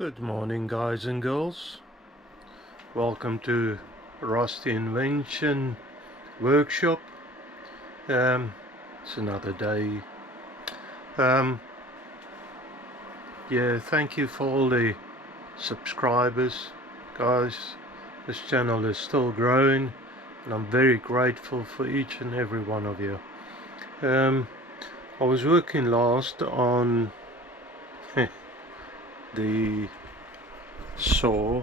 Good morning, guys and girls. Welcome to Rusty Invention Workshop. It's another day. Yeah, thank you for all the subscribers, guys. This channel is still growing, and I'm very grateful for each and every one of you. I was working last on the saw,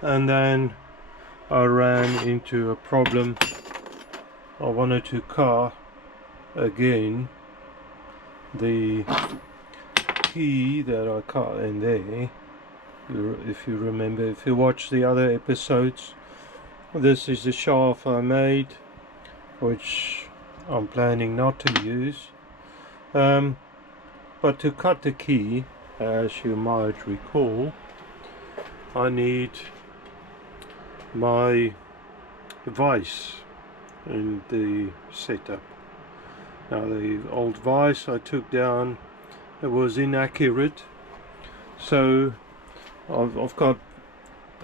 and then I ran into a problem. I wanted to cut again the key that I cut in there. If you remember, if you watch the other episodes, this is the shaft I made, which I'm planning not to use, but to cut the key, as you might recall, I need my vise in the setup. Now, the old vise I took down, it was inaccurate, so I've got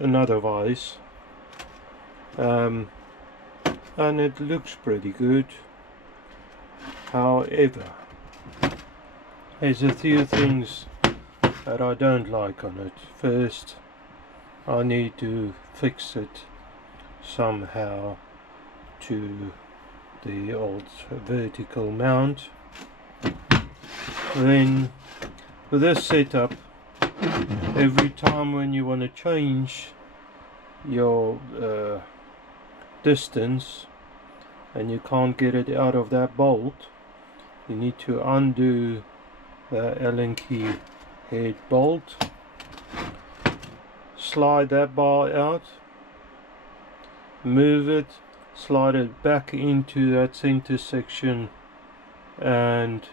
another vise, and it looks pretty good. However, there's a few things that I don't like on it. First, I need to fix it somehow to the old vertical mount. Then with this setup, every time when you want to change your distance and you can't get it out of that bolt, you need to undo the Allen key head bolt, slide that bar out, move it, slide it back into that center section, and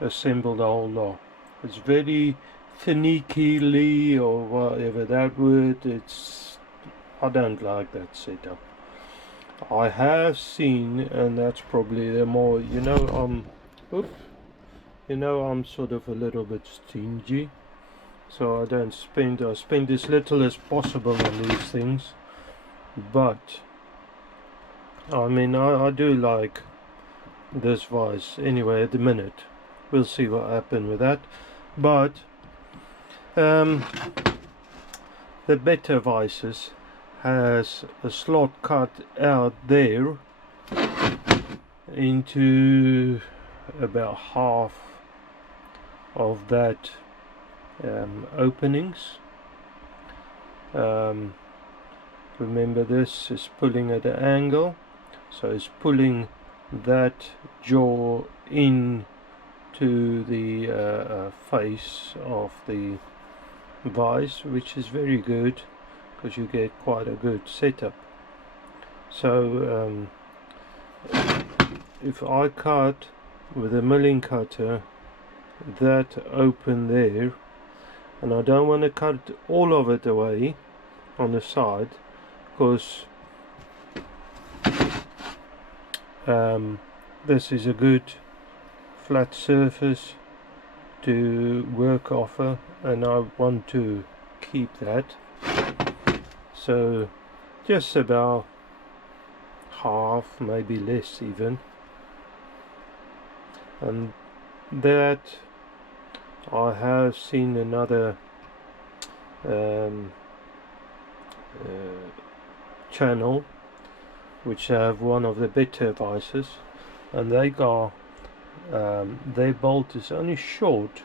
assemble the whole lot. It's very finicky, or whatever that word. I don't like that setup. I have seen, and that's probably the more, I'm sort of a little bit stingy, so I spend as little as possible on these things. But I mean, I do like this vise anyway. At the minute, we'll see what happens with that. But the better vices has a slot cut out there into about half of that openings. Remember, this is pulling at an angle, so it's pulling that jaw in to the face of the vise, which is very good because you get quite a good setup. So if I cut with a milling cutter that open there, and I don't want to cut all of it away on the side, because this is a good flat surface to work off of, and I want to keep that. So just about half, maybe less even, and that I have seen another channel which have one of the better vices, and they got their bolt is only short,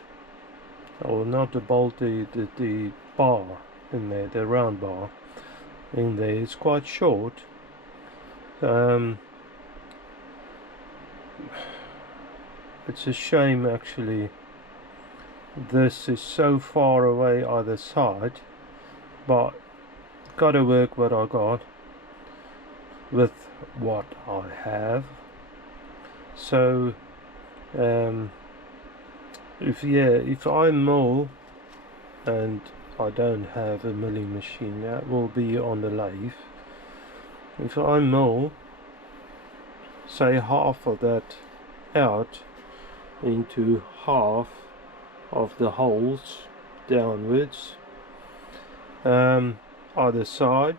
or not the bolt, the bar in there, the round bar in there is quite short. It's a shame actually, this is so far away either side, but gotta work what I got with what I have. So if I mill and I don't have a milling machine, that will be on the lathe. If I mill, say, half of that out, into half of the holes downwards, either side.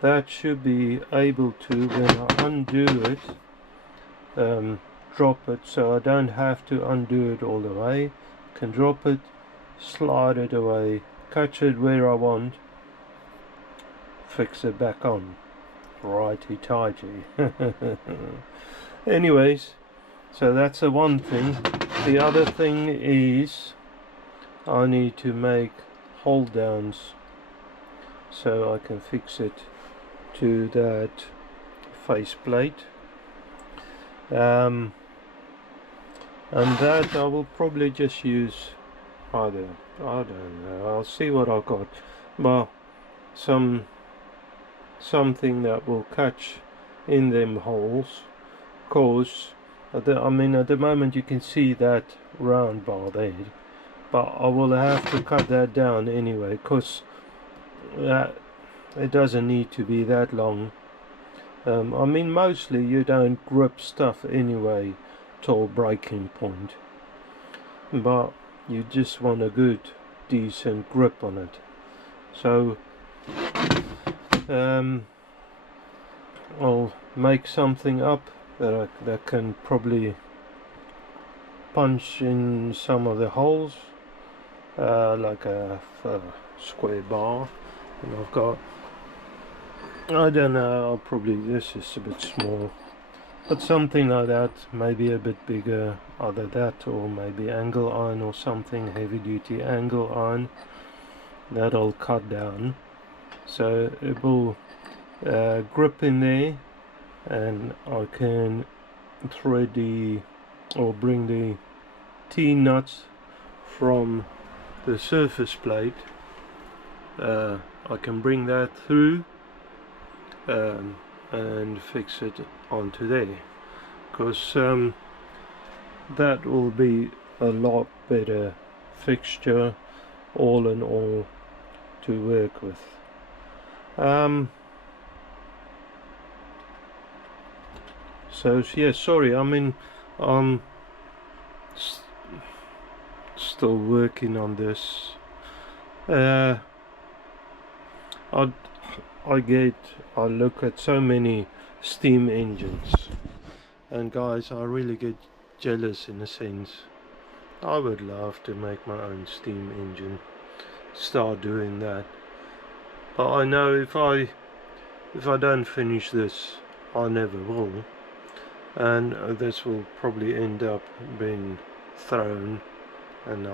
That should be able to, when I undo it, drop it, so I don't have to undo it all the way. Can drop it, slide it away, catch it where I want, fix it back on. Righty tighty. Anyways, so that's the one thing. The other thing is I need to make hold downs so I can fix it to that faceplate, and that I will probably just use I don't know, I'll see what I've got, but something that will catch in them holes, cause at the moment you can see that round bar there, but I will have to cut that down anyway, cause that it doesn't need to be that long. Mostly you don't grip stuff anyway till breaking point, but you just want a good decent grip on it. So I'll make something up that can probably punch in some of the holes, like a square bar, and I've got, I don't know, this is a bit small, but something like that, maybe a bit bigger, either that or maybe angle iron or something, heavy duty angle iron, that I'll cut down so it will grip in there, and I can thread or bring the T-nuts from the surface plate. I can bring that through and fix it onto there, because that will be a lot better fixture all in all to work with. So yeah, sorry, I'm still working on this. I look at so many steam engines, and guys, I really get jealous in a sense. I would love to make my own steam engine, start doing that, but I know if I don't finish this, I never will, and this will probably end up being thrown, and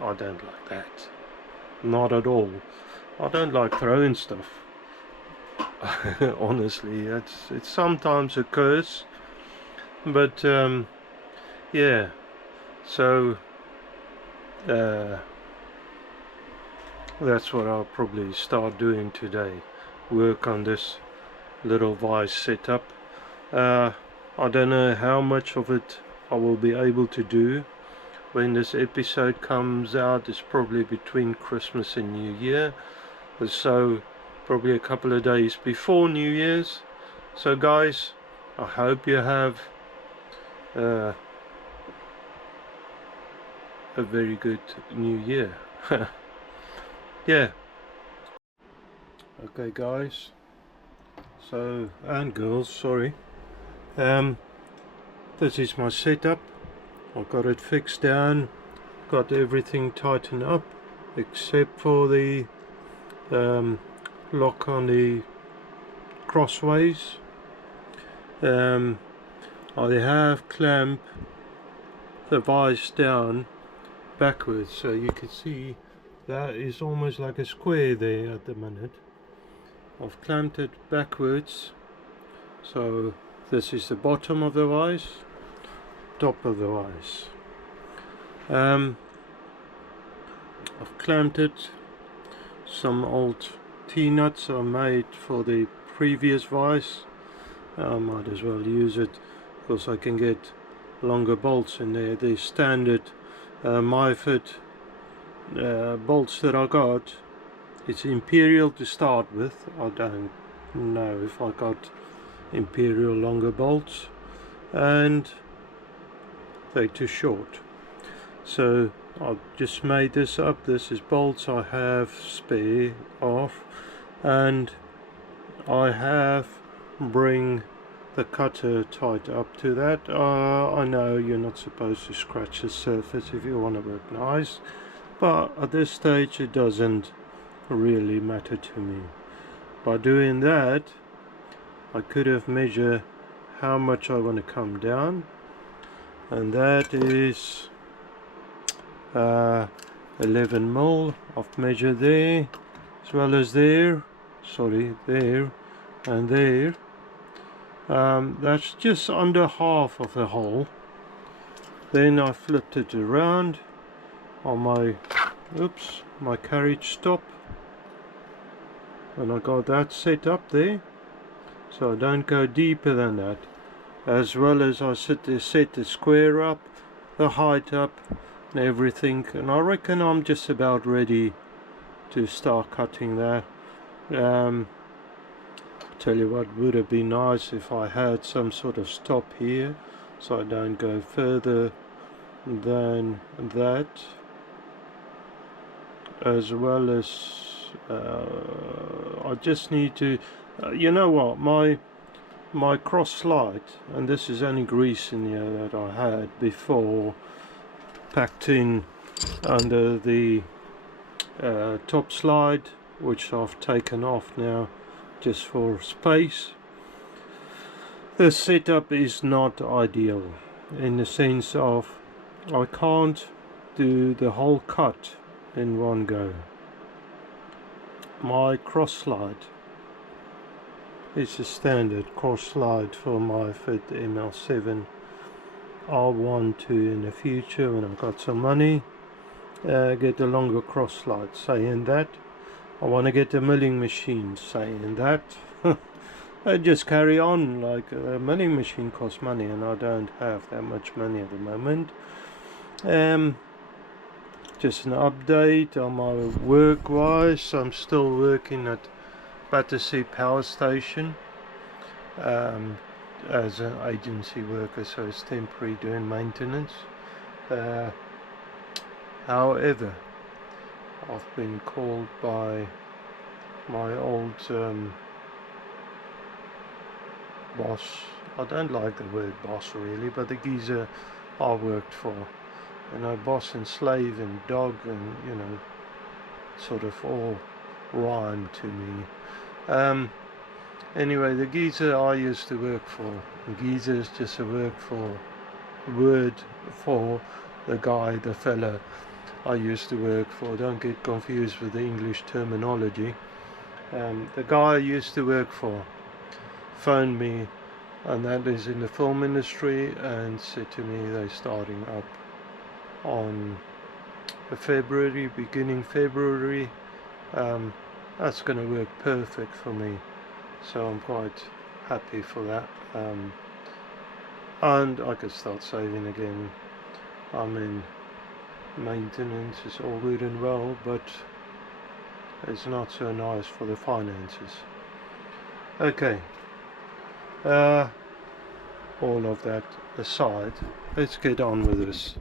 I don't like that, not at all. I don't like throwing stuff. Honestly, it's sometimes a curse, but yeah, so that's what I'll probably start doing today, work on this little vise setup. I don't know how much of it I will be able to do when this episode comes out. It's probably between Christmas and New Year, so probably a couple of days before New Year's. So guys, I hope you have a very good New Year. Yeah. Okay guys, so, and girls, sorry, this is my setup. I've got it fixed down, got everything tightened up except for the lock on the crossways. I have clamped the vise down backwards, so you can see that is almost like a square there at the minute. I've clamped it backwards, so this is the bottom of the vise, top of the vise. I've clamped it. Some old T-nuts I made for the previous vise. I might as well use it because I can get longer bolts in there. The standard Myford bolts that I got, it's Imperial to start with. I don't know if I got Imperial longer bolts, and they're too short. So I've just made this up. This is bolts I have spare off, and I have bring the cutter tight up to that. I know you're not supposed to scratch the surface if you want to work nice, but at this stage it doesn't really matter to me. By doing that, I could have measured how much I want to come down, and that is 11 mil. I've measured there as well as there, sorry, there and there. That's just under half of the hole. Then I flipped it around on my carriage stop, and I got that set up there so I don't go deeper than that, as well as I set the square up, the height up and everything, and I reckon I'm just about ready to start cutting that. Tell you what would have been nice if I had some sort of stop here so I don't go further than that, as well as I just need to you know what, my cross slide, and this is only grease in here that I had before packed in under the top slide, which I've taken off now just for space. The setup is not ideal in the sense of I can't do the whole cut in one go. My cross slide is a standard cross slide for Myford ML7. I want to, in the future, when I've got some money, get a longer cross slide. Saying that, I want to get a milling machine. Saying that, I just carry on. Like, a milling machine costs money, and I don't have that much money at the moment. Just an update on my work wise. I'm still working at Battersea Power Station as an agency worker, so it's temporary, doing maintenance. However, I've been called by my old boss. I don't like the word boss really, but the geezer I worked for, you know, boss and slave and dog, and you know, sort of all rhyme to me. Anyway, the geezer I used to work for, geezer is just a word for the guy, the fella I used to work for. Don't get confused with the English terminology. The guy I used to work for phoned me, and that is in the film industry, and said to me they're starting up on February, beginning February. That's going to work perfect for me, so I'm quite happy for that. And I could start saving again. I'm in maintenance, it's all good and well, but it's not so nice for the finances. Okay, all of that aside, let's get on with this.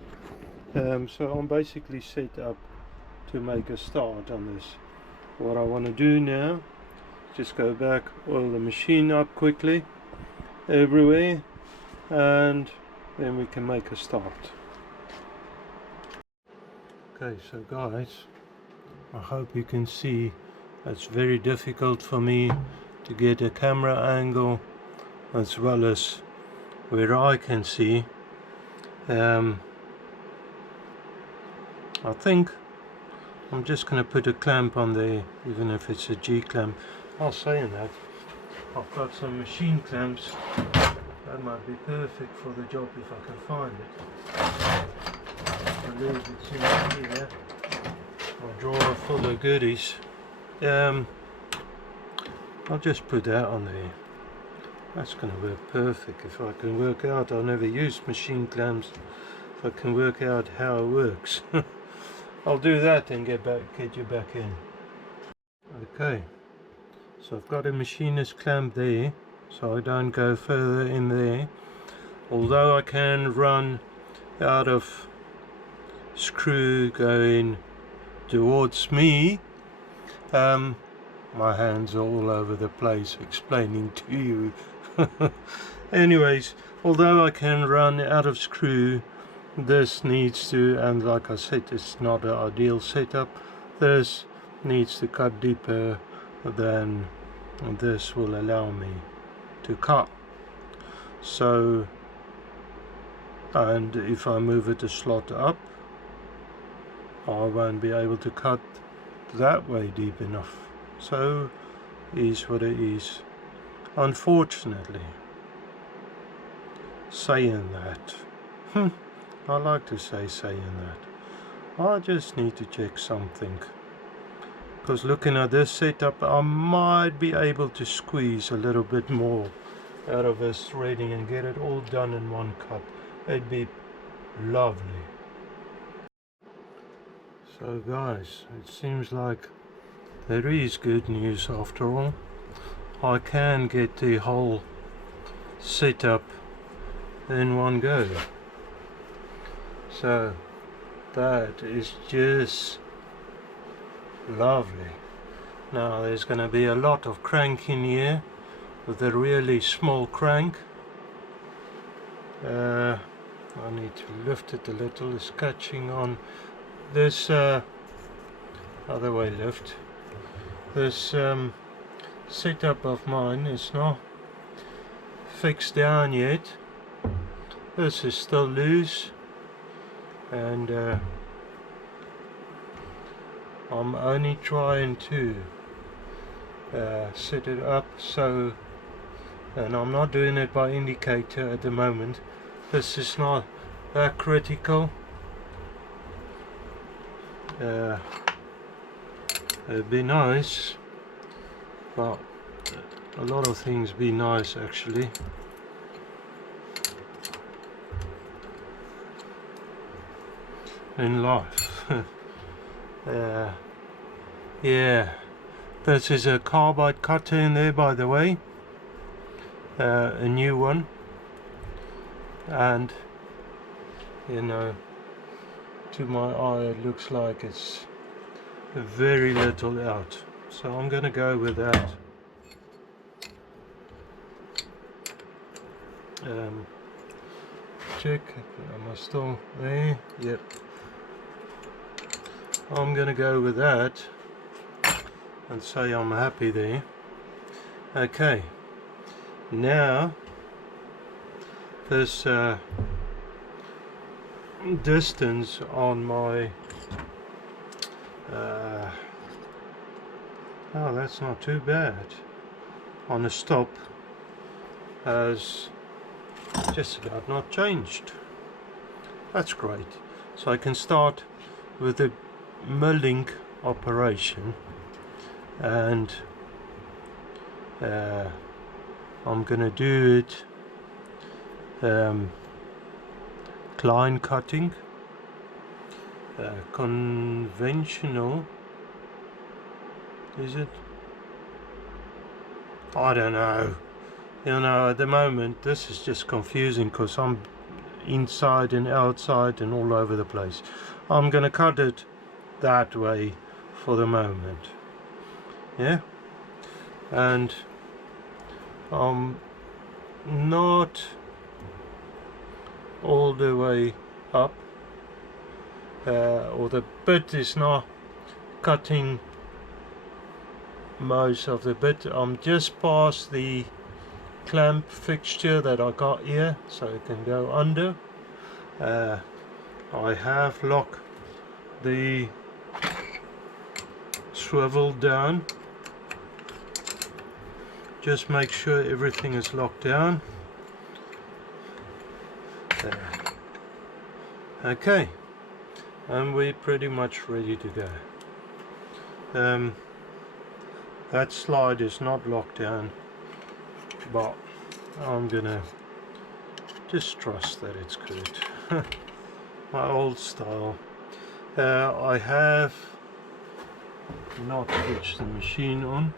So I'm basically set up to make a start on this. What I want to do now, just go back, oil the machine up quickly everywhere, and then we can make a start. Okay, so guys, I hope you can see it's very difficult for me to get a camera angle as well as where I can see. I think I'm just going to put a clamp on there, even if it's a G clamp. I'll say that I've got some machine clamps that might be perfect for the job if I can find it. I leave it in here, my drawer full of goodies. I'll just put that on there. That's going to work perfect if I can work out. I've never used machine clamps. If I can work out how it works. I'll do that and get you back in. Okay, so I've got a machinist clamp there, so I don't go further in there. Although I can run out of screw going towards me. My hands are all over the place explaining to you. Anyways, although I can run out of screw, this needs to, and like I said, it's not an ideal setup, this needs to cut deeper than this will allow me to cut. So, and if I move it a slot up, I won't be able to cut that way deep enough. So is what it is, unfortunately. Saying that, I like to say saying that, I just need to check something, because looking at this setup, I might be able to squeeze a little bit more out of this threading and get it all done in one cut. It'd be lovely. So guys, it seems like there is good news after all. I can get the whole setup in one go. So that is just lovely. Now there's going to be a lot of cranking here with a really small crank. I need to lift it a little. It's catching on this other way lift. This setup of mine is not fixed down yet. This is still loose, and I'm only trying to set it up so, and I'm not doing it by indicator at the moment. This is not that critical. It'd be nice, but a lot of things be nice actually. In life. Yeah, this is a carbide cutter in there, by the way, a new one, and you know, to my eye it looks like it's very little out, so I'm gonna go with that. Check, am I still there? Yep. I'm gonna go with that and say I'm happy there. Okay, now this distance on my oh, that's not too bad, on the stop has just about not changed. That's great. So I can start with the milling operation, and I'm gonna do it klein cutting, conventional, is it? I don't know. You know, at the moment this is just confusing because I'm inside and outside and all over the place. I'm gonna cut it that way for the moment, yeah, and I'm not all the way up, or the bit is not cutting most of the bit. I'm just past the clamp fixture that I got here, so it can go under. I have locked the swivel down. Just make sure everything is locked down. Okay, and we're pretty much ready to go. That slide is not locked down, but I'm gonna just trust that it's good. My old style. I have not switched the machine on.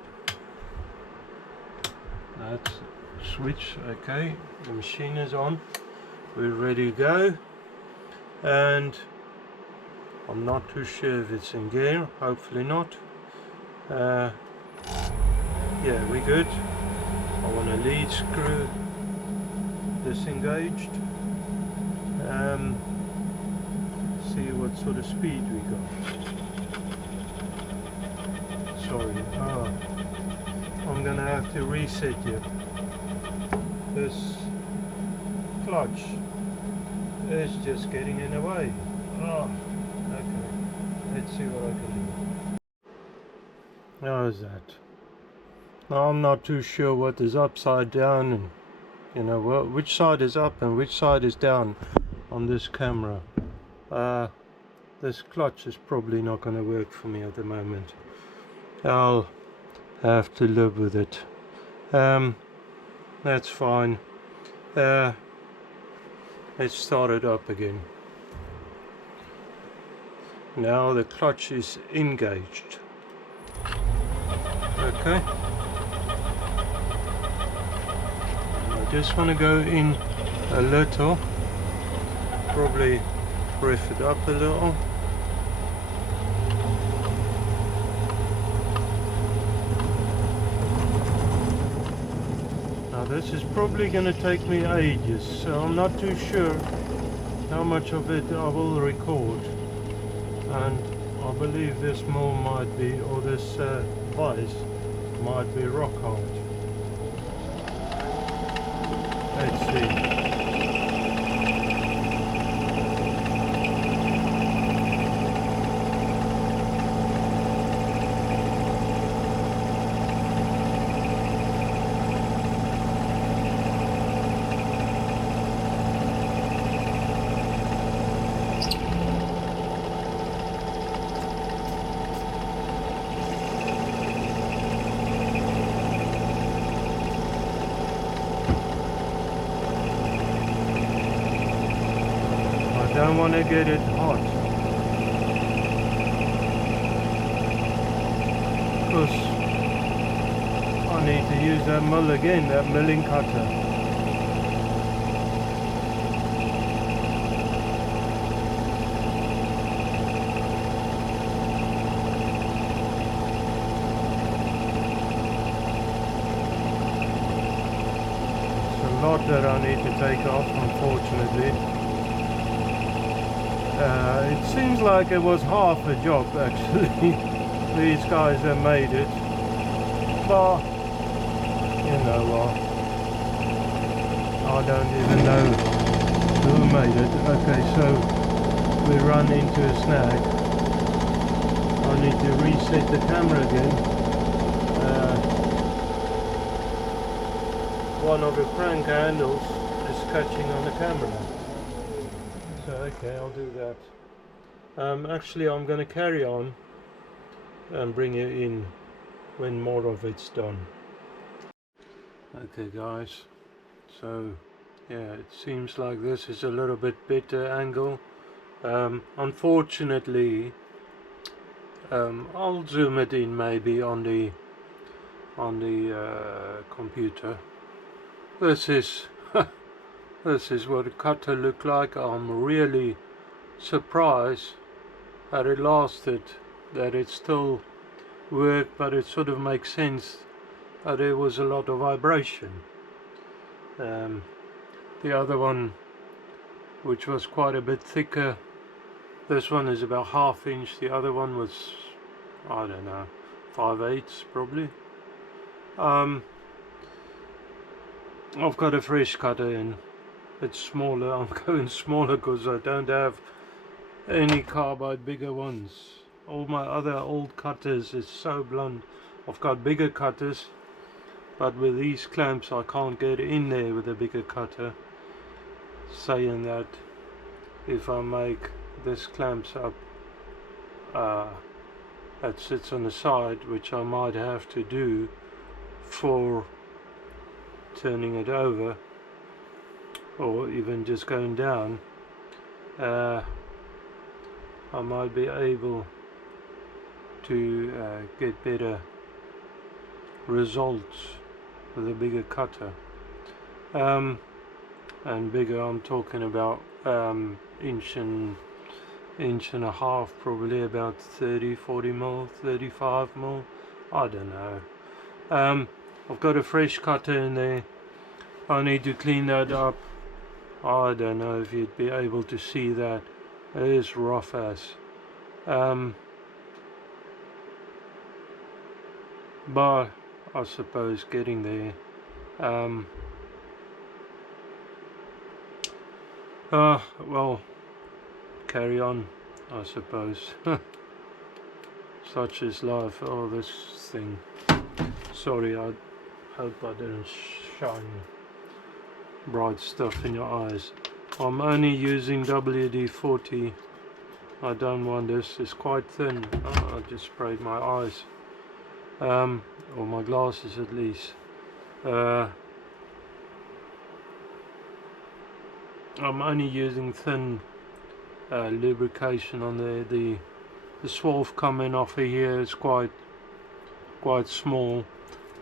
That's switch. Okay, the machine is on. We're ready to go. and I'm not too sure if it's in gear, hopefully not. Yeah, we're good. I want a lead screw disengaged. See what sort of speed we got. Sorry, I'm gonna have to reset it. This clutch is just getting in the way. Oh, okay. Let's see what I can do. How is that? Now I'm not too sure what is upside down and which side is up and which side is down on this camera. This clutch is probably not going to work for me at the moment. I'll have to live with it. That's fine. Let's start it up again. Now the clutch is engaged. Okay. I just want to go in a little, probably rev it up a little. Now this is probably going to take me ages, so I'm not too sure how much of it I will record, and I believe this mold might be, or this vise might be rock hard. Let's see. I don't want to get it hot, because I need to use that mill again, that milling cutter. It's a lot that I need to take off, unfortunately. It seems like it was half a job actually. These guys have made it, but you know what, I don't even know who made it. Okay, so we run into a snag. I need to reset the camera again. One of the crank handles is catching on the camera. So okay, I'll do that. Actually, I'm going to carry on and bring you in when more of it's done. Okay guys, so yeah, it seems like this is a little bit better angle. Unfortunately, I'll zoom it in maybe on the computer. This is this is what a cutter looked like. I'm really surprised that it lasted, that it still worked, but it sort of makes sense that there was a lot of vibration. The other one, which was quite a bit thicker, this one is about 1/2 inch, the other one was, I don't know, 5/8 probably. I've got a fresh cutter in. It's smaller. I'm going smaller because I don't have any carbide bigger ones. All my other old cutters is so blunt. I've got bigger cutters, but with these clamps I can't get in there with a bigger cutter. Saying that, if I make this clamps up that sits on the side, which I might have to do for turning it over, or even just going down, I might be able to get better results with a bigger cutter. And bigger, I'm talking about inch and a half, probably about 30-40 mil, 35 mil, I don't know. I've got a fresh cutter in there. I need to clean that up. I don't know if you'd be able to see that. It is rough as. But I suppose getting there. Well, carry on, I suppose. Such is life. Oh, this thing. Sorry, I hope I didn't shine bright stuff in your eyes. I'm only using WD-40. I don't want this. It's quite thin. Oh, I just sprayed my eyes. Or my glasses at least. I'm only using thin lubrication on the swarf coming off of here is quite small.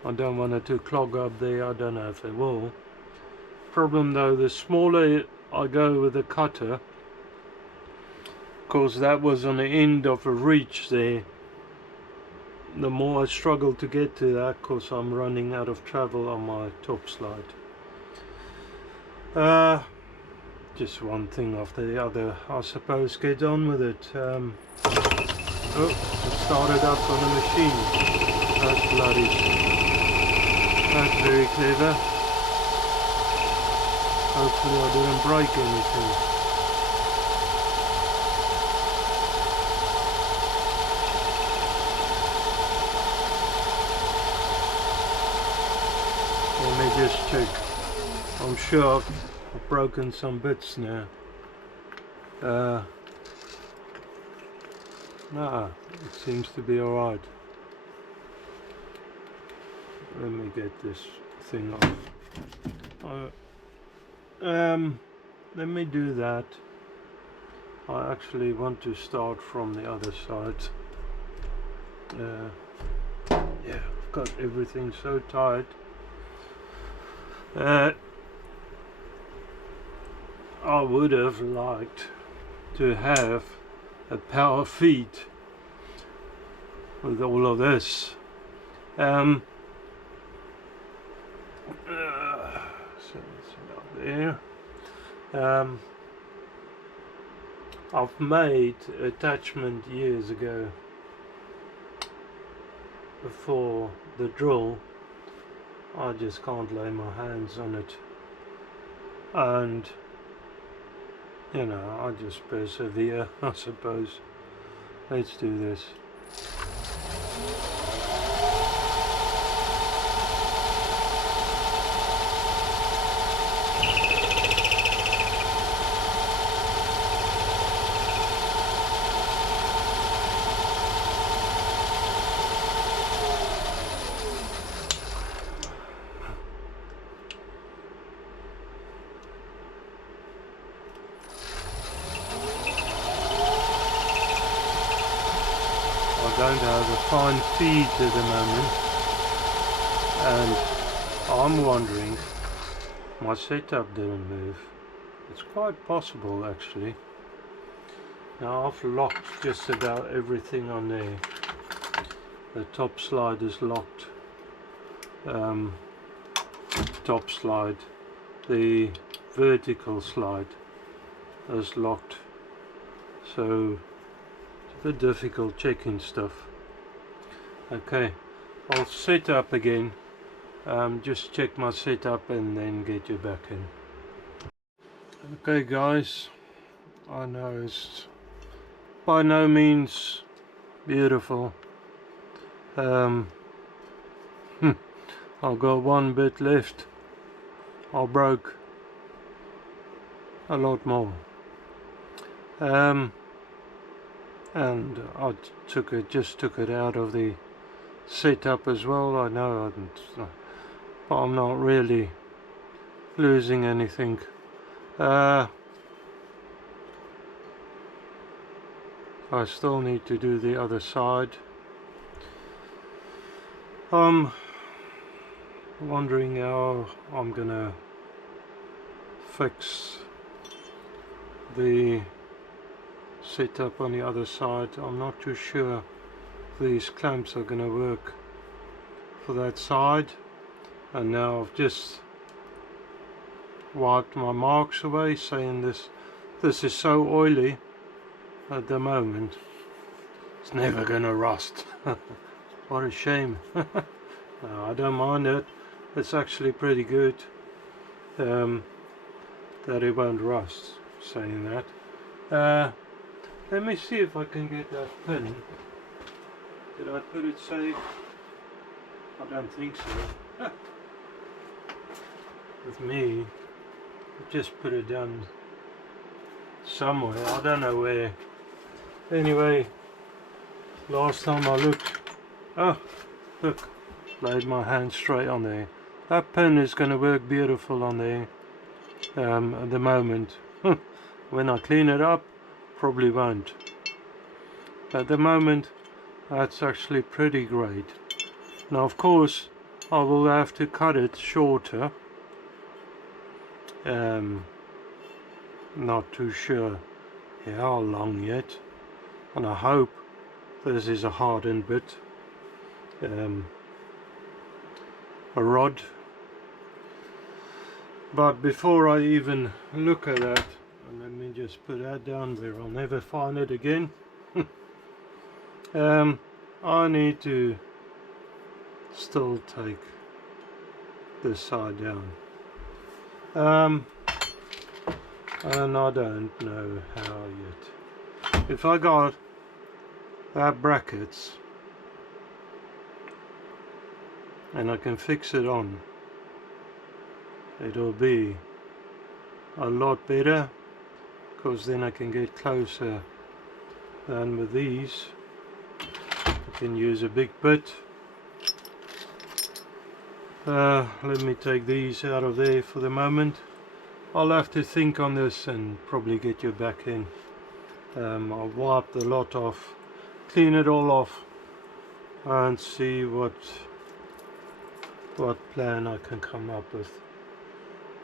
I don't want it to clog up there. I don't know if it will. Problem though, the smaller I go with the cutter, because that was on the end of a reach there, the more I struggle to get to that because I'm running out of travel on my top slide. Just one thing after the other, I suppose. Get on with it. Oh, it started up on the machine. That's bloody. That's very clever. Hopefully I didn't break anything. Let me just check. I'm sure I've broken some bits now. Nah, it seems to be alright. Let me get this thing off. Let me do that. I actually want to start from the other side. Yeah, I've got everything so tight. I would have liked to have a power feed with all of this. So it's about there. I've made attachment years ago for the drill. I just can't lay my hands on it, and you know, I just persevere, I suppose. Let's do this. I don't have a fine feed at the moment, and I'm wondering, my setup didn't move. It's quite possible actually. Now I've locked just about everything on there. The top slide is locked. Top slide, the vertical slide is locked, so it's a bit difficult checking stuff. Okay, I'll set up again. Just check my setup and then get you back in. Okay guys, I know it's by no means beautiful. I've got one bit left. I broke a lot more. And I just took it out of the setup as well. I know, but I'm not really losing anything. I still need to do the other side. I'm wondering how I'm gonna fix the setup on the other side. I'm not too sure these clamps are going to work for that side, and now I've just wiped my marks away, saying this is so oily at the moment, it's never going to rust. What a shame. No, I don't mind it. It's actually pretty good that it won't rust, saying that. Let me see if I can get that pin. Did I put it safe? I don't think so. With me, I just put it down somewhere, I don't know where. Anyway, last time I looked, oh look, laid my hand straight on there. That pin is going to work beautiful on there at the moment. When I clean it up, probably won't. At the moment, that's actually pretty great. Now of course I will have to cut it shorter. Not too sure how long yet, and I hope this is a hardened bit, a rod. But before I even look at that, let me just put that down where I'll never find it again. I need to still take this side down, and I don't know how yet. If I got that brackets and I can fix it on, it'll be a lot better, because then I can get closer than with these. I can use a big bit. Let me take these out of there for the moment. I'll have to think on this and probably get you back in. I'll wipe the lot off, clean it all off, and see what plan I can come up with.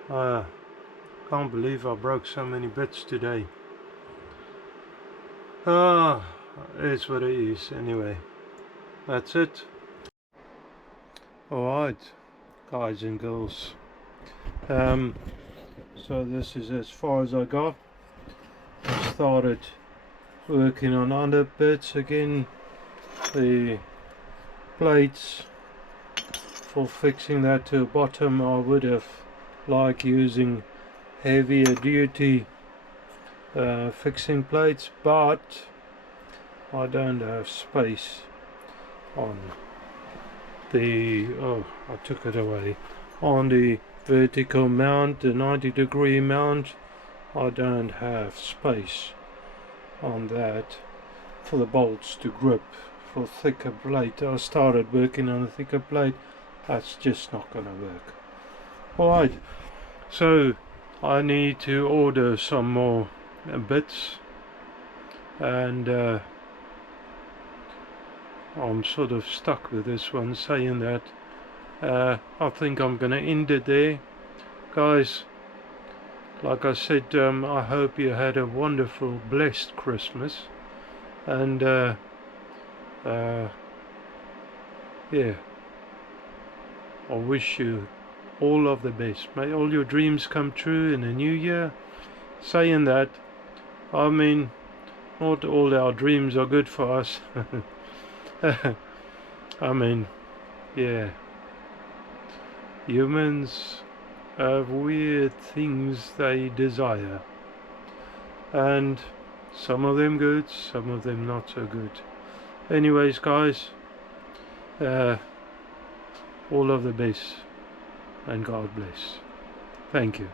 Can't believe I broke so many bits today. It's what it is anyway. That's it. Alright, guys and girls. So this is as far as I got. I started working on other bits again. The plates for fixing that to the bottom, I would have liked using heavier duty fixing plates, but I don't have space on the, I took it away, on the vertical mount, the 90-degree mount. I don't have space on that for the bolts to grip for thicker plate. I started working on a thicker plate. That's just not gonna work. Alright, so I need to order some more bits, and I'm sort of stuck with this one, saying that I think I'm gonna end it there, guys. Like I said, I hope you had a wonderful, blessed Christmas, and yeah, I wish you all of the best. May all your dreams come true in the new year. Saying that, I mean, not all our dreams are good for us. I mean, yeah, humans have weird things they desire, and some of them good, some of them not so good. Anyways, guys, all of the best, and God bless. Thank you.